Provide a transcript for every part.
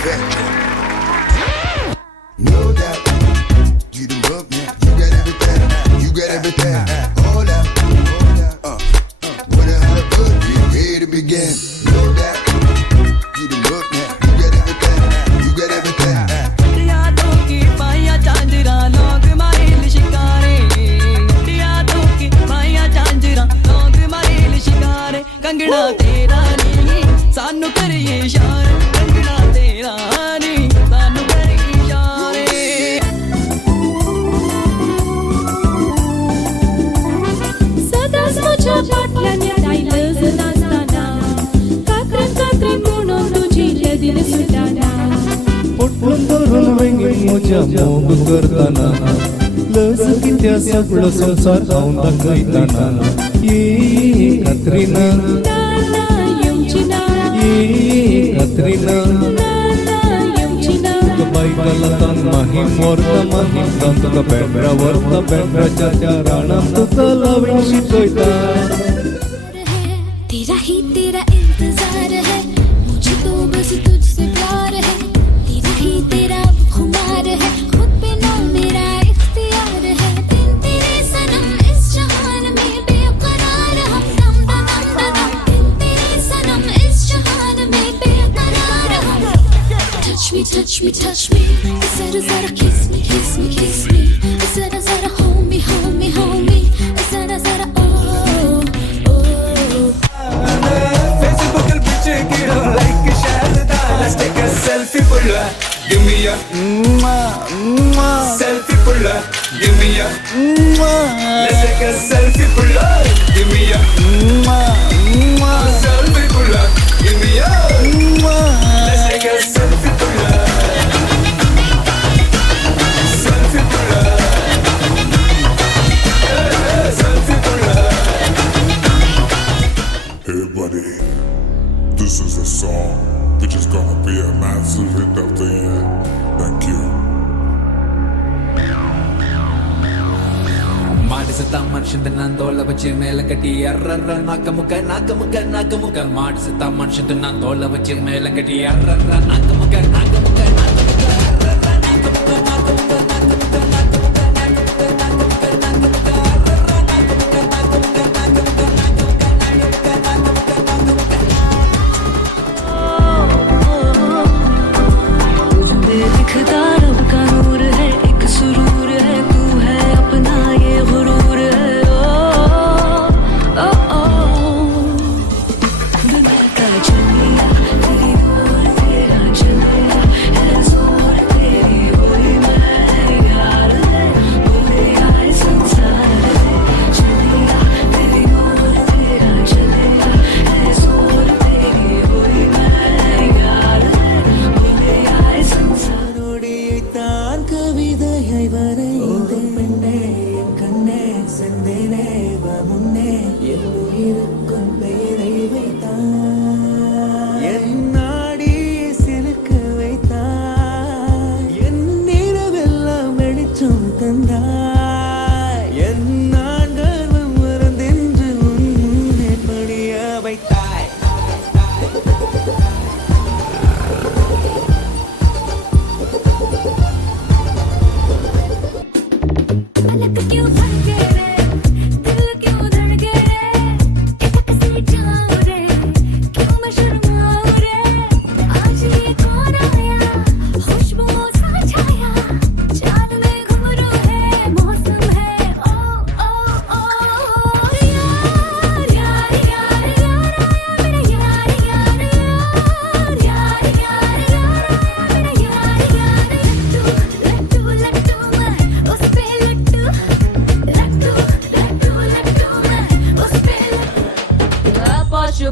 perfection. No doubt, you the book now. You got everything, you got everything. Hold up, what a hell of good, you ready to begin. No doubt, you the book now. You got everything, you got everything. यादों की पाया चांदरा लोग mile शिकारे यादों की पाया चांदरा लोग mile शिकारे Kangana तेरा नहीं सानू कर ये इशारे कंगना तेरा नहीं सानू कर इशारे सदाच मुझ्या पाटलांनी राहिलंच नाचताना कात्रे म्हणून तुझी दिन सुटाना पोटून धरून वेंगी मोजा मोग करताना लस कित्या सगळं संसार खाऊन दाखयताना ये कत्रीना कत्रीना बायकालातान माहीम व्हरता माहीम तुका बँड्रा व्हरता बँड्राच्या त्या राणाम तुका लावीन शिकयता तेरा ही तेरा इंतजार है मुझे तो बस तुझसे प्यार है तेरा ही तेरा खुमार है खुद पे ना मेरा इख्तियार है बिन तेरे सनम इस जहान में बेकरार हम दम दम दम दम बिन तेरे सनम इस जहान में बेकरार हम touch me zara zara kiss me zara zara hold me zara zara Facebook picture kiddo like share da let's take a selfie pulla give me a selfie pulla give me a let's take a selfie pulla give me a selfie pulla give me a let's take a selfie pulla selfie pulla selfie pulla. Hey buddy, this is a song which is gonna be a massive hit of the year. Thank you. ಮಾಡಿಸುತ್ತ ಮನುಷ್ಯಂದ ನಂದೋಳ ವಚ್ಚಿ ಮೇಲೆ ಕಟ್ಟಿ ಅರ್ರರ್ರ ನಾಕ ಮುಖ ಮಾಡಿಸುತ್ತ ಮನುಷ್ಯಂದ ನಂದೋಳ ವಚ್ಚಿ ಮೇಲೆ ಕಟ್ಟಿ ಅರ್ರರ್ರ ನಾಕ ಮುಖ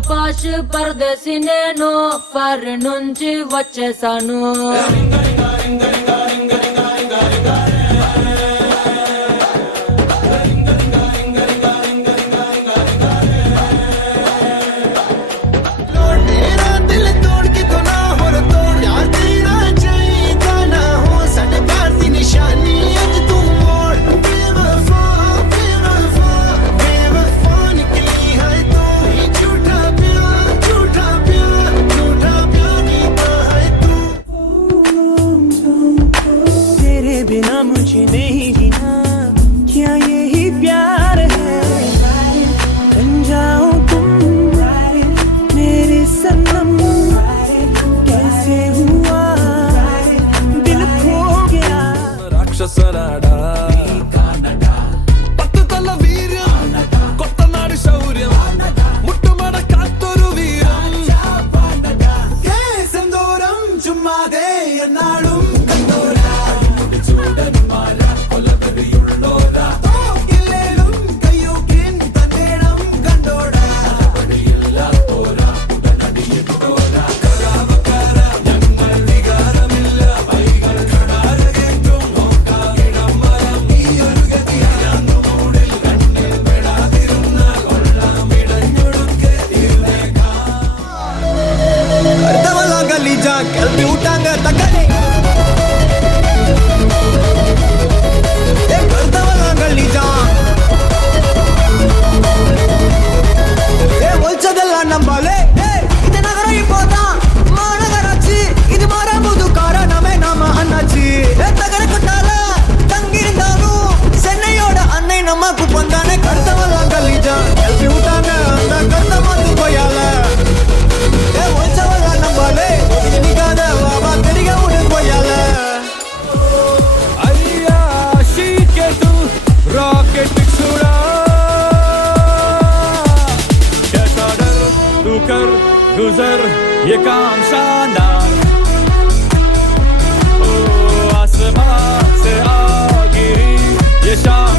పాష్ పరదేశి నేను for నుంచి వచ్చేసాను தான் கிளப்பி விட்டாங்க தக்காளி கருத்தவெல்லாம் கள்ளிச்சான் ஒழிச்சதெல்லாம் நம்பாலே இந்த நகரம் இப்போதான் மாநகராட்சி இது மாற புதுக்கார நாம அண்ணாச்சி தகர கொட்டால தங்கியிருந்தாலும் சென்னையோட அன்னை நம்ம குப்பந்தானே கருத்தவெல்லாம் கள்ளிச்சான் கிளப்பி விட்டாங்க அந்த கருத்த மாத்து போயால ஒழிச்சவெல்லாம் நம்பாலே நிக்காத வாவா தெரிய விடு போயால ஐயா ஷீக்கே தூ ராக்கெட் छुड़ा कैसा डर तू कर गुजर ये काम शानदार ओ आसमां से आ गिरी ये शाम